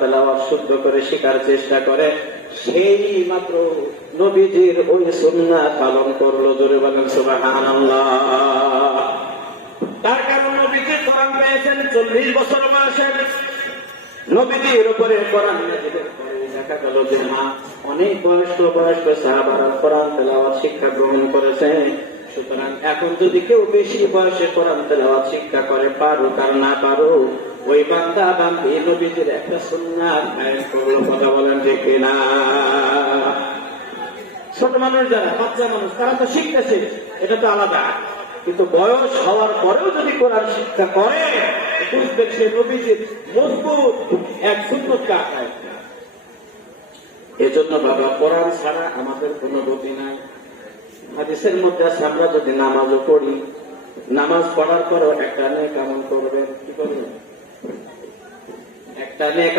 তেলাওয়াত শুদ্ধ করে শেখার চেষ্টা করে, সেই মাত্র নবীজির ওই সুন্নাত পালন করলো। জোরে বলেন সুবহানাল্লাহ। তার কারণ নবীজি কোরআন পেয়েছেন 40 বছর বয়সে। নবীজির উপরে কোরআন নাযিলের পরে দেখা গেল যে অনেক বয়স্ক সাহাবারা কোরআন তেলাওয়াত শিক্ষা গ্রহণ করেছে। সুতরাং এখন যদি কেউ বেশি বয়সে কোরআন তেলাওয়াত শিক্ষা করে, পারুক আর না পারুক, ওই বান্দা বান্দি নবীজির একটা সুন্নাত কায়েম করলো। কথা বলেন ঠিক কিনা? ছোট মানুষ যারা, বাচ্চা মানুষ, তারা তো শিখতেছে, এটা তো আলাদা। কিন্তু বয়স হওয়ার পরেও যদি কোরআন শিক্ষা করে, বুঝবেন সে নবীজির মজবুত এক সুন্নতকে আঁকায়। এজন্য বাবা, কোরআন ছাড়া আমাদের কোনো গতি নাই। হাদিসের মধ্যে আছে, আমরা যদি নামাজও পড়ি, নামাজ পড়ার পরও একটা নেক আমল করবেন। কি করবেন? একটা নেক